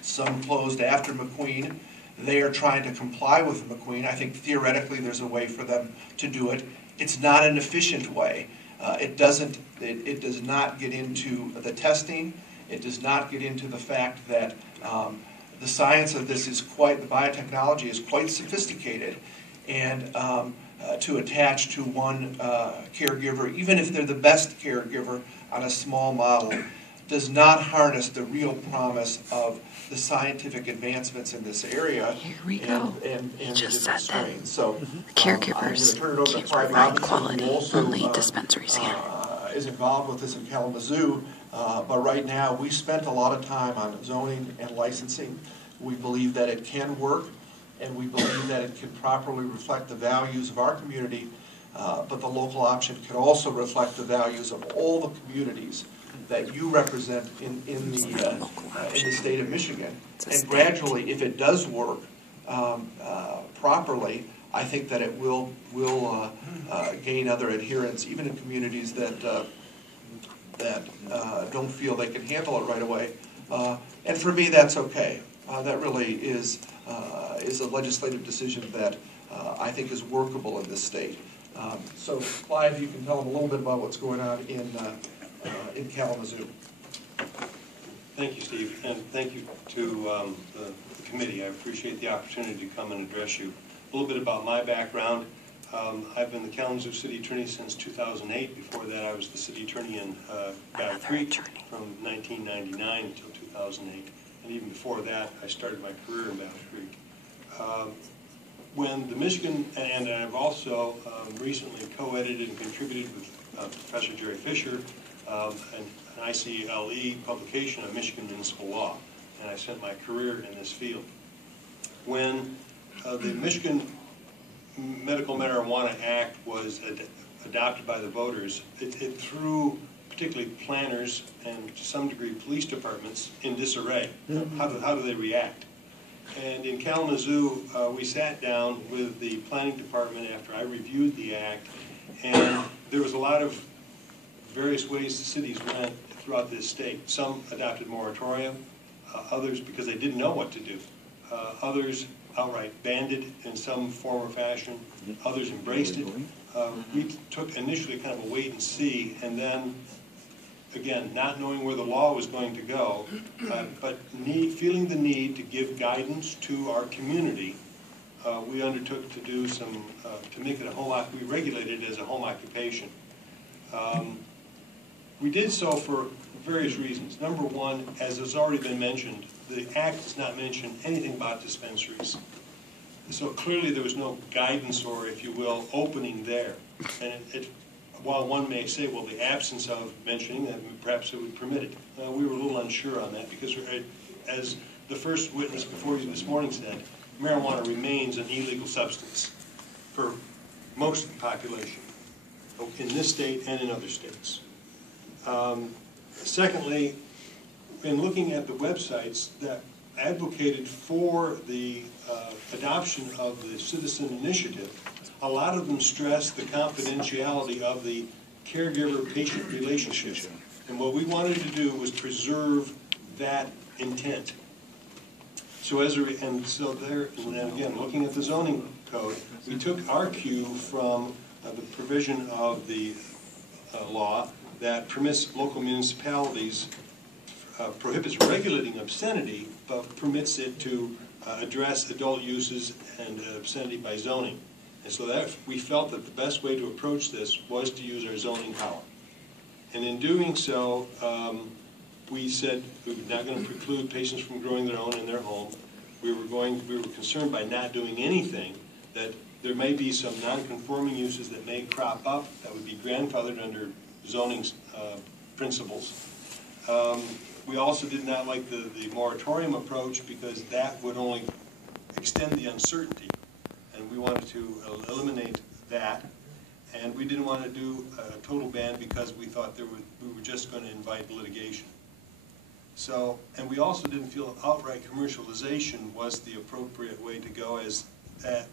Some closed after McQueen. They are trying to comply with McQueen. I think theoretically there's a way for them to do it. It's not an efficient way. It does not get into the testing. It does not get into the fact that the science of this is the biotechnology is quite sophisticated, and to attach to one caregiver, even if they're the best caregiver on a small model, does not harness the real promise of the scientific advancements in this area. Here we go. And just said that so, caregivers can't provide quality only dispensaries here. Is involved with this in Kalamazoo, but right now we spent a lot of time on zoning and licensing. We believe that it can work, and we believe that it can properly reflect the values of our community, but the local option can also reflect the values of all the communities that you represent in the state of Michigan. And gradually, if it does work properly, I think that it will gain other adherents, even in communities that don't feel they can handle it right away. And for me, that's okay. That really is a legislative decision that I think is workable in this state. So, Clive, you can tell them a little bit about what's going on in Kalamazoo. Thank you, Steve, and thank you to the committee. I appreciate the opportunity to come and address you. A little bit about my background. I've been the Kalamazoo City Attorney since 2008. Before that, I was the City Attorney in Battle Creek from 1999 until 2008. And even before that, I started my career in Battle Creek. When the Michigan, and I've also recently co-edited and contributed with Professor Jerry Fisher an ICLE publication on Michigan municipal law, and I spent my career in this field. When the Michigan Medical Marijuana Act was adopted by the voters, it threw particularly planners and to some degree police departments in disarray. How do they react? And in Kalamazoo, we sat down with the planning department after I reviewed the act, and there was a lot of various ways the cities went throughout this state. Some adopted moratorium, others because they didn't know what to do. Others outright banned it in some form or fashion. Others embraced it. We took initially kind of a wait and see, and then, again, not knowing where the law was going to go, but feeling the need to give guidance to our community, we undertook to do some, to make it we regulated it as a home occupation. We did so for various reasons. Number one, as has already been mentioned, the Act does not mention anything about dispensaries. So clearly there was no guidance or, if you will, opening there. And while one may say, well, the absence of mentioning that, perhaps it would permit it. We were a little unsure on that because, as the first witness before you this morning said, marijuana remains an illegal substance for most of the population in this state and in other states. Secondly, in looking at the websites that advocated for the adoption of the citizen initiative, a lot of them stressed the confidentiality of the caregiver-patient relationship. And what we wanted to do was preserve that intent. So and again, looking at the zoning code, we took our cue from the provision of the law that permits local municipalities, prohibits regulating obscenity, but permits it to address adult uses and obscenity by zoning. And so that we felt that the best way to approach this was to use our zoning power. And in doing so, we said we were not going to preclude patients from growing their own in their home. We were concerned by not doing anything that there may be some non-conforming uses that may crop up that would be grandfathered under zoning principles. We also did not like the moratorium approach because that would only extend the uncertainty, and we wanted to eliminate that. And we didn't want to do a total ban because we thought we were just going to invite litigation. So, and we also didn't feel outright commercialization was the appropriate way to go, as that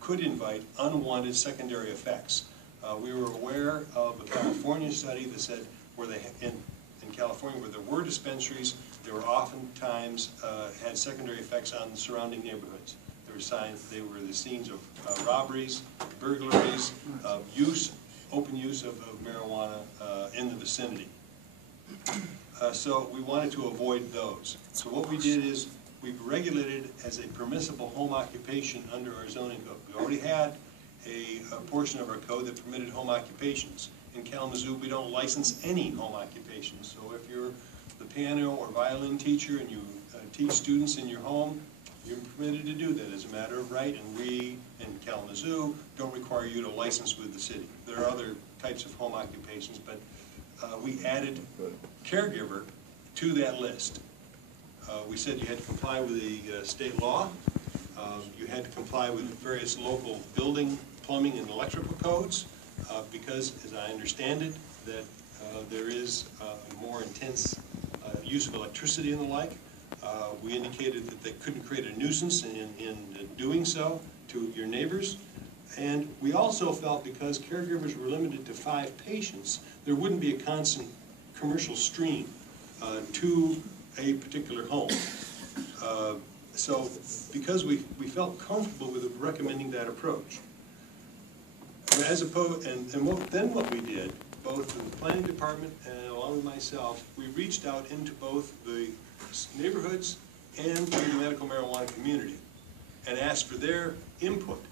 could invite unwanted secondary effects. We were aware of a California study that said in California where there were dispensaries, there were oftentimes had secondary effects on the surrounding neighborhoods. They were the scenes of robberies, burglaries, open use of marijuana in the vicinity. So we wanted to avoid those. So what we did is we regulated as a permissible home occupation under our zoning code. We already had a portion of our code that permitted home occupations. In Kalamazoo, we don't license any home occupations. So if you're the piano or violin teacher and you teach students in your home, you're permitted to do that as a matter of right, and we in Kalamazoo don't require you to license with the city. There are other types of home occupations, but we added caregiver to that list. We said you had to comply with the state law. You had to comply with various local building, plumbing, and electrical codes because, as I understand it, that there is a more intense use of electricity and the like. We indicated that they couldn't create a nuisance in doing so to your neighbors. And we also felt because caregivers were limited to 5 patients, there wouldn't be a constant commercial stream to a particular home. So because we felt comfortable with recommending that approach. As opposed, then what we did, both in the planning department and along with myself, we reached out into both the neighborhoods and to the medical marijuana community and asked for their input.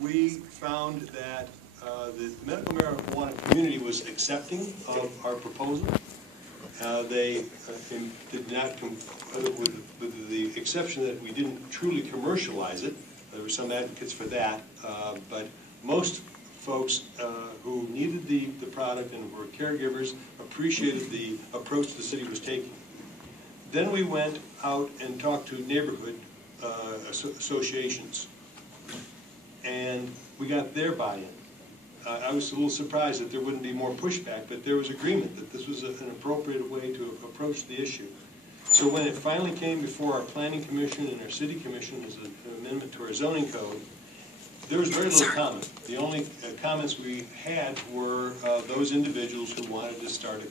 We found that the medical marijuana community was accepting of our proposal. They did not, with the exception that we didn't truly commercialize it. There were some advocates for that, but most folks who needed the product and were caregivers appreciated the approach the city was taking. Then we went out and talked to neighborhood associations, and we got their buy-in. I was a little surprised that there wouldn't be more pushback, but there was agreement that this was an appropriate way to approach the issue. So when it finally came before our planning commission and our city commission as an amendment to our zoning code, there was very little comment. The only comments we had were those individuals who wanted to start a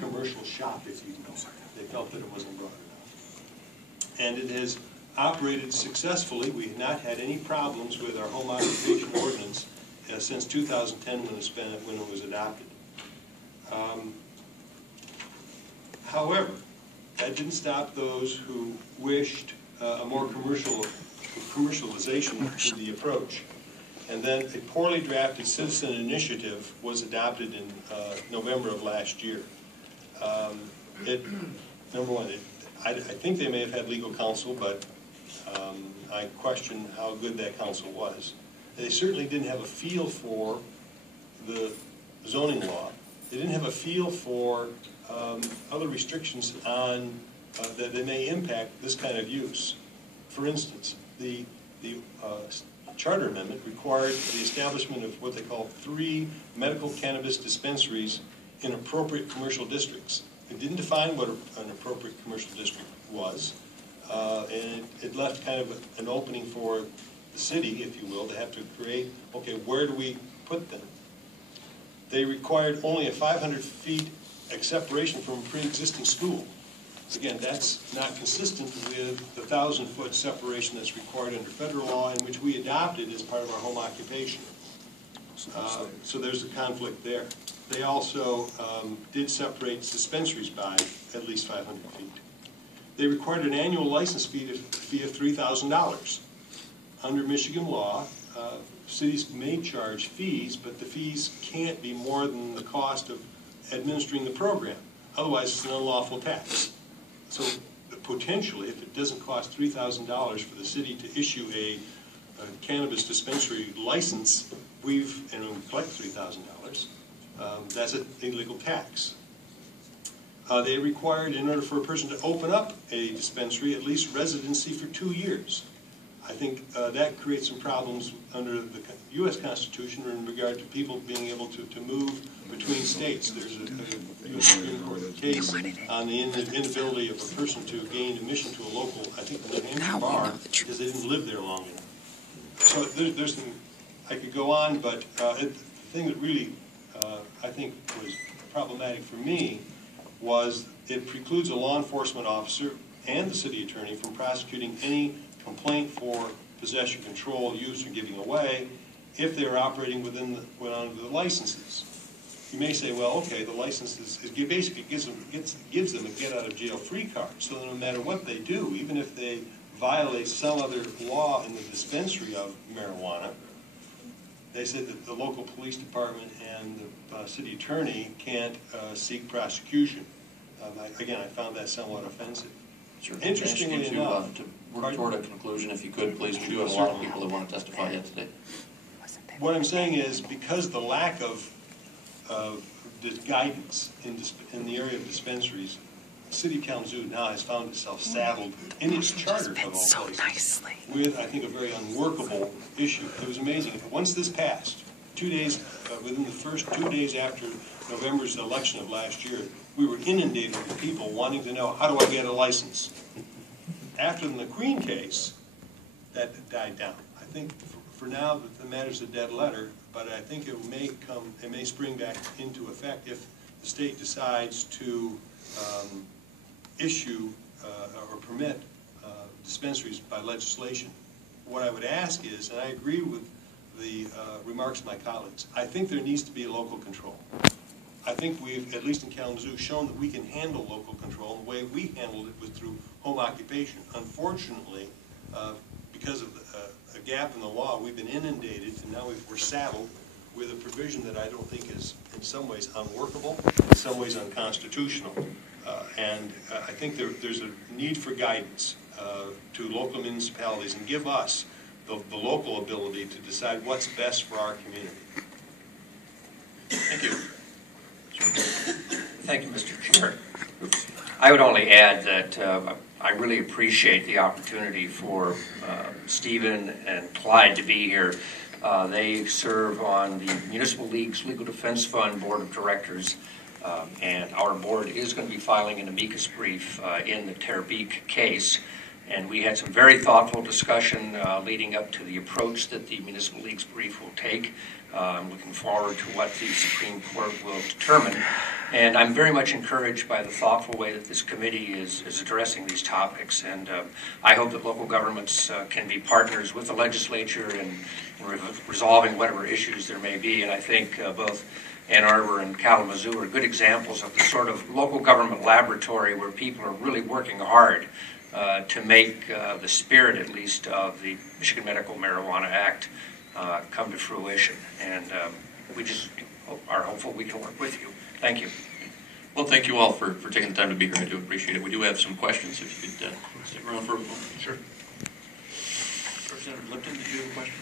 commercial shop, if you will. They felt that it wasn't broad enough. And it has operated successfully. We've not had any problems with our home occupation ordinance since 2010 when it was adopted. However, that didn't stop those who wished a more commercialization to the approach. And then a poorly drafted citizen initiative was adopted in November of last year. Number one, I think they may have had legal counsel, but I question how good that counsel was. They certainly didn't have a feel for the zoning law. They didn't have a feel for other restrictions on that may impact this kind of use. For instance, the charter amendment required the establishment of what they call 3 medical cannabis dispensaries in appropriate commercial districts. It didn't define what an appropriate commercial district was, and it left kind of an opening for the city, if you will, to have to create, okay, where do we put them? They required only a 500 feet separation from a pre-existing school. Again, that's not consistent with the 1,000-foot separation that's required under federal law, and which we adopted as part of our home occupation. So there's a conflict there. They also did separate dispensaries by at least 500 feet. They required an annual license fee of $3,000. under Michigan law, cities may charge fees, but the fees can't be more than the cost of administering the program. Otherwise, it's an unlawful tax. So potentially, if it doesn't cost $3,000 for the city to issue a cannabis dispensary license, and we collect $3,000, that's an illegal tax. They required, in order for a person to open up a dispensary, at least residency for 2 years. I think that creates some problems under the U.S. Constitution in regard to people being able to move between states. There's a U.S. Supreme Court case on the inability of a person to gain admission to a local, I think, the New Hampshire bar, because they didn't live there long enough. So there's some, I could go on, but the thing that really I think was problematic for me was it precludes a law enforcement officer and the city attorney from prosecuting any complaint for possession, control, use, or giving away if they're operating within under the licenses. You may say, well, okay, the licenses basically gives them a get-out-of-jail-free card, so that no matter what they do, even if they violate some other law in the dispensary of marijuana, they said that the local police department and the city attorney can't seek prosecution. Again, I found that somewhat offensive. Sure. Interestingly enough, to work toward a conclusion, if you could, please. We do have a lot of people that want to testify yet today. What I'm saying is, because the lack of the guidance in the area of dispensaries, the city of Kalamazoo now has found itself saddled in its charter of all places with, I think, a very unworkable issue. It was amazing. Once this passed, 2 days, within the first 2 days after November's election of last year, we were inundated with people wanting to know, how do I get a license? After the McQueen case, that died down. I think for now the matter's a dead letter, but I think it may spring back into effect if the state decides to issue or permit dispensaries by legislation. What I would ask is, and I agree with the remarks of my colleagues, I think there needs to be a local control. I think we've, at least in Kalamazoo, shown that we can handle local control. The way we handled it was through home occupation. Unfortunately, because of a gap in the law, we've been inundated, and now we're saddled with a provision that I don't think is, in some ways, unworkable, in some ways unconstitutional. And I think there's a need for guidance to local municipalities and give us the local ability to decide what's best for our community. Thank you. Thank you, Mr. Chair. I would only add that I really appreciate the opportunity for Stephen and Clyde to be here. They serve on the Municipal League's Legal Defense Fund Board of Directors, and our board is going to be filing an amicus brief in the Terbeek case. And we had some very thoughtful discussion leading up to the approach that the Municipal League's brief will take. I'm looking forward to what the Supreme Court will determine. And I'm very much encouraged by the thoughtful way that this committee is addressing these topics. And I hope that local governments can be partners with the legislature in resolving whatever issues there may be. And I think both Ann Arbor and Kalamazoo are good examples of the sort of local government laboratory where people are really working hard to make the spirit, at least, of the Michigan Medical Marijuana Act come to fruition. And we just are hopeful we can work with you. Thank you. Well, thank you all for taking the time to be here. I do appreciate it. We do have some questions. If you could stick around for a moment. Sure. Representative Lipton, did you have a question?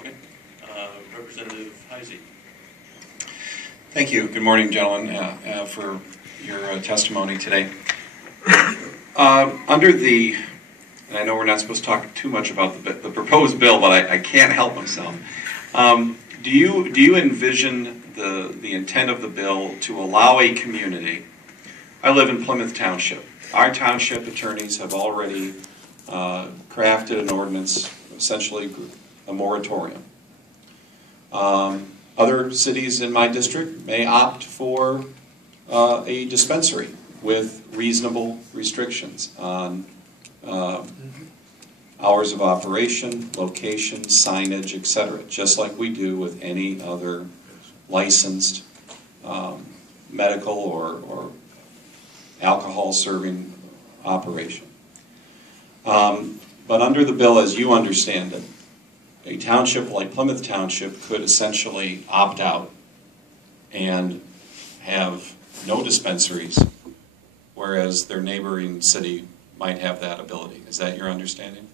Okay. Representative Heisey. Thank you. Good morning, gentlemen, for your testimony today. Under the, and I know we're not supposed to talk too much about the proposed bill, but I can't help myself. Do you envision the intent of the bill to allow a community? I live in Plymouth Township. Our township attorneys have already crafted an ordinance, essentially a moratorium. Other cities in my district may opt for a dispensary with reasonable restrictions on hours of operation, location, signage, etc., just like we do with any other licensed medical or alcohol serving operation. But under the bill, as you understand it, a township like Plymouth Township could essentially opt out and have no dispensaries, whereas their neighboring city might have that ability. Is that your understanding?